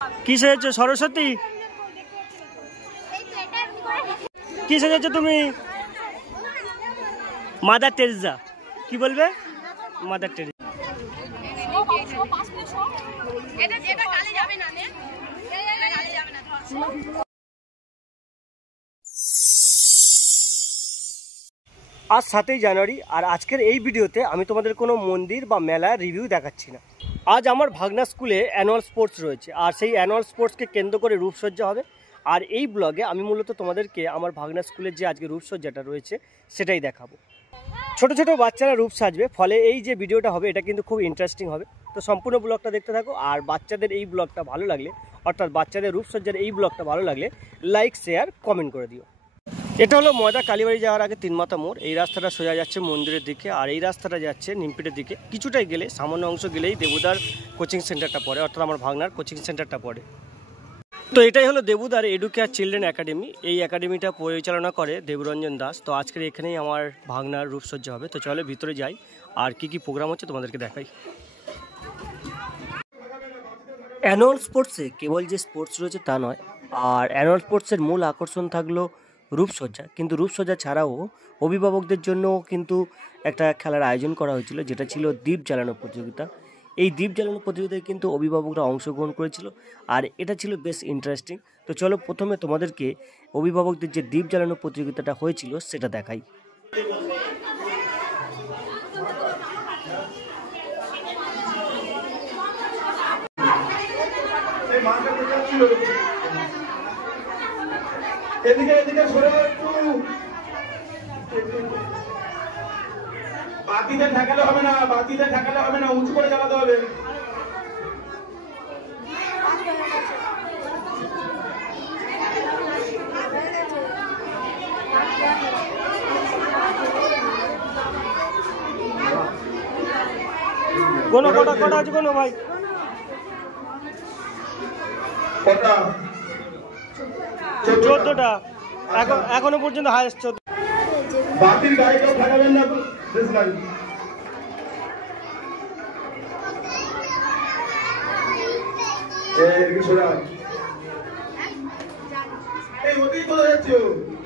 কি সেজেছো সরস্বতী? কি সেজেছো তুমি? Mother Teresa. কি বলবে? Mother Teresa. আজ 7ই জানুয়ারি আর আজকের এই ভিডিওতে আমি তোমাদের কোনো মন্দির বা মেলার রিভিউ দেখাচ্ছি না। আজ আমার ভাগনা স্কুলে অ্যানুয়াল স্পোর্টস রয়েছে আর সেই অ্যানুয়াল স্পোর্টসকে কেন্দ্র করে রূপসজ্জা হবে। আর এই ব্লগে আমি মূলত তোমাদেরকে আমার ভাগনা স্কুলের যে আজকে রূপসজ্জাটা রয়েছে সেটাই দেখাবো। ছোট ছোট বাচ্চারা রূপ সাজবে, ফলে এই যে ভিডিওটা হবে এটা কিন্তু খুব ইন্টারেস্টিং হবে। তো সম্পূর্ণ ব্লগটা দেখতে থাকো। আর বাচ্চাদের এই ব্লগটা ভালো লাগলে, অর্থাৎ বাচ্চাদের রূপসজ্জার এই ব্লগটা ভালো লাগলে লাইক, শেয়ার, কমেন্ট করে দিও। এটা হলো ময়দা কালীবাড়ি যাওয়ার আগে 3 মাথা মোড়। এই রাস্তাটা সোজা যাচ্ছে মন্দিরের দিকে আর এই রাস্তাটা যাচ্ছে নিমপিটের দিকে। কিছুটাই গেলে, সামান্য অংশ গেলেই দেবুদার কোচিং সেন্টারটা পড়ে, অর্থাৎ আমার ভাগনার কোচিং সেন্টারটা পড়ে। তো এটাই হলো দেবুদার এডুকেয়ার চিলড্রেন একাডেমি। এই একাডেমিটা পরিচালনা করে দেবরঞ্জন দাস। তো আজকের এখানেই আমার ভাগনার রূপসজ্জা হবে। তো চলো ভিতরে যাই আর কি কি প্রোগ্রাম হচ্ছে তোমাদেরকে দেখাই। অ্যানুয়াল স্পোর্টসে কেবল যে স্পোর্টস রয়েছে তা নয়, আর অ্যানুয়াল স্পোর্টসের মূল আকর্ষণ থাকলো রূপসজ্জা। কিন্তু রূপসজ্জা ছাড়াও অভিভাবকদের জন্য কিন্তু একটা খেলার আয়োজন করা হয়েছিল, যেটা ছিল দ্বীপ জ্বালানো প্রতিযোগিতা। এই দ্বীপ জ্বালানো প্রতিযোগিতায় কিন্তু অভিভাবকরা অংশগ্রহণ করেছিল আর এটা ছিল বেশ ইন্টারেস্টিং। তো চলো প্রথমে তোমাদেরকে অভিভাবকদের যে দ্বীপ জ্বালানো প্রতিযোগিতাটা হয়েছিল সেটা দেখাই। এদিকে এদিকে সরে একটু, বাতিতে ঠেকালে হবে না, বাতিতে ঠেকালে হবে না, উঁচু করে জ্বালাতে হবে। কোনো কটা আছে কোনো ভাই? কটা? 14টা এখনো পর্যন্ত হাইয়েস্ট 14। বাতির গায়ে কেউ ঠেকাবেন না, বেশ লাগে। এদিকে সরে আয়। এই ওদিকে কোথায় যাচ্ছ?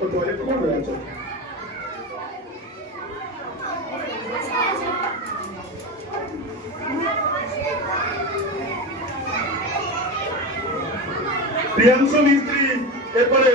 ও টয়লেট করবে যাচ্ছ? প্রিয়াংশু মিস্ত্রি এরপরে।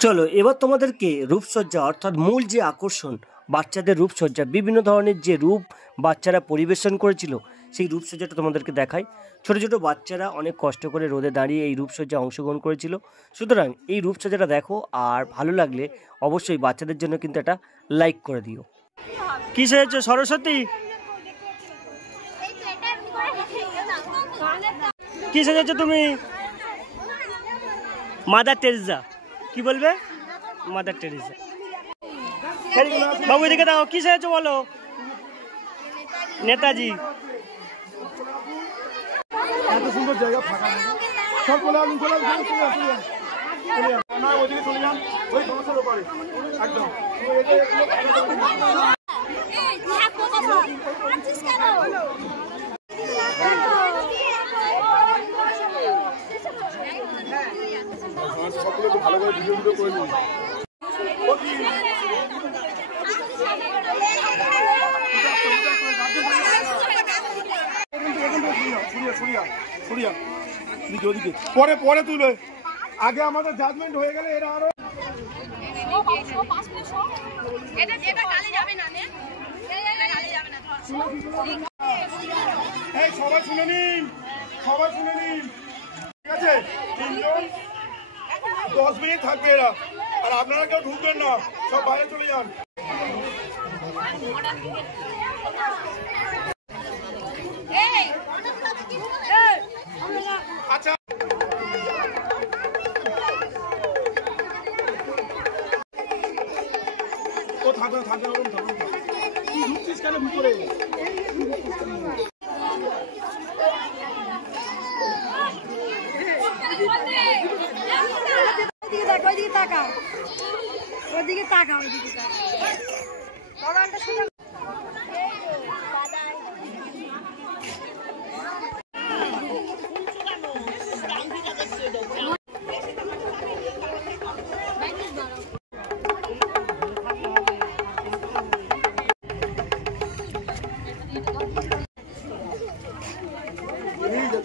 চলো এবার তোমাদেরকে রূপসজ্জা, অর্থাৎ মূল যে আকর্ষণ বাচ্চাদের রূপসজ্জা, বিভিন্ন ধরনের যে রূপ বাচ্চারা পরিবেশন করেছিল সেই রূপসজ্জাটা তোমাদেরকে দেখাই। ছোট ছোট বাচ্চারা অনেক কষ্ট করে রোদে দাঁড়িয়ে এই রূপসজ্জা অংশগ্রহণ করেছিল। সুতরাং এই রূপসজ্জাটা দেখো আর ভালো লাগলে অবশ্যই বাচ্চাদের জন্য কিন্তু একটা লাইক করে দিও। কি সেজেছো সরস্বতী? কি সেজেছো তুমি? Mother Teresa. কি বলবে? Mother Teresa. বাবু এদিকে দাও, কি সেজেছো বলো? নেতাজি। এত সুন্দর জায়গা ফাঁকা নেই, সব চলে আসুন, চলে আসুন, চলে আসুন, না ওইদিকে চলে যান, ওই সমস্যার ব্যাপারে একদম। সকলে তো ভালো করে ভিডিও করে নিন। পরে পরে তুলবে, আগে আমাদের জাজমেন্ট হয়ে গেলে এরা আরো। এই সবাই শুনে নিন, সবাই শুনে নিন, ঠিক আছে? 3জন 10 মিনিট থাকবে এরা, আর আপনারা কেউ ঢুকবেন না, সব বাইরে চলে যান। আচ্ছা ও থাকবে থাকবে, ওরকম থাকবে, তুই ঢুকছিস কেন ভিতরে? ওইদিকে তাকা, ওইদিকে তাকা, ওইদিকে তাকা।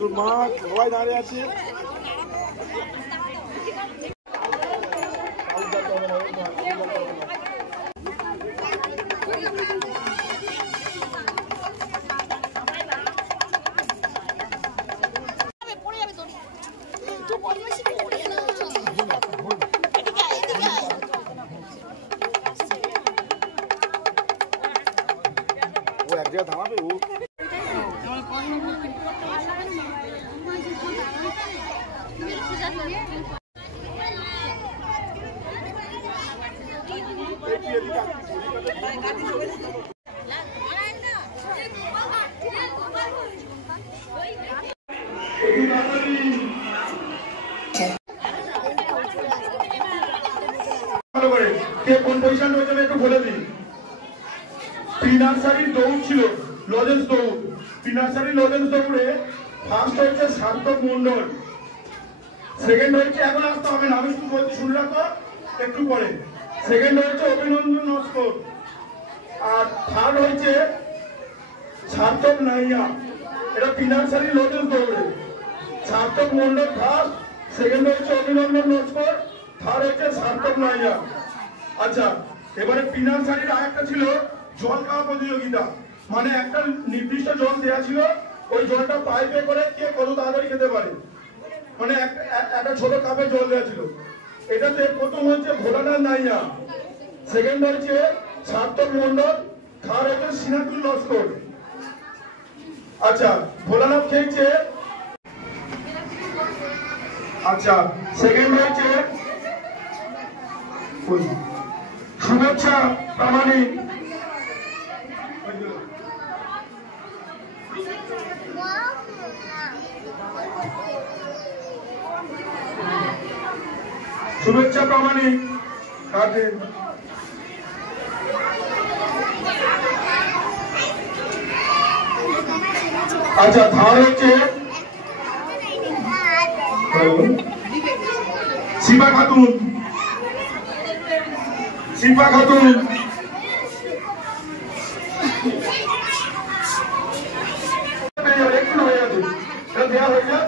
তোর মা সবাই দাঁড়িয়ে আছে। ও এক জায়গায় দাঁড়াবে ও। কে কোন পজিশন রয়েছে একটু বলে দিন। প্রি নার্সারির দৌড় ছিল, লজেন্স দৌড়। প্রি নার্সারি লজেন্স দৌড়ে ফার্স্ট হচ্ছে সার্থক মন্ডল, সেকেন্ড হচ্ছে, এখন আসতে হবে না, আমি শুধু বলছি শুনে রাখো একটু পরে। সেকেন্ড হচ্ছে অভিনন্দন নস্কর, আর থার্ড হচ্ছে সার্থক নাইয়া। এটা প্রি নার্সারি লজেন্স দৌড়ে সার্থক মন্ডল ফার্স্ট, সেকেন্ড হচ্ছে অভিনন্দন নস্কর, থার্ড হচ্ছে সার্থক নাইয়া। আচ্ছা, এবারে প্রি নার্সারির আরেকটা ছিল জল খাওয়া প্রতিযোগিতা, মানে একটা নির্দিষ্ট জল দেওয়া ছিল, ওই জলটা পাইপে করে কে কত তাড়াতাড়ি খেতে পারে, মানে একটা ছোট কাপে জল দেওয়া ছিল। এটাতে প্রথম হচ্ছে ভোলানাথ নাইয়া, সেকেন্ড হচ্ছে সার্থক মন্ডল, থার্ড হচ্ছে সিনাতুল লস্কর। আচ্ছা, ভোলানাথ খেয়েছে। আচ্ছা, সেকেন্ড হচ্ছে শুভেচ্ছা প্রামাণিক। শুভেচ্ছা প্রামাণিক কাজে। আচ্ছা, ধার হচ্ছে শিবা খাতুন, শিবা খাতুন। একটু হয়ে যাবে, দেওয়া হয়ে যায়।